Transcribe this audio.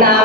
na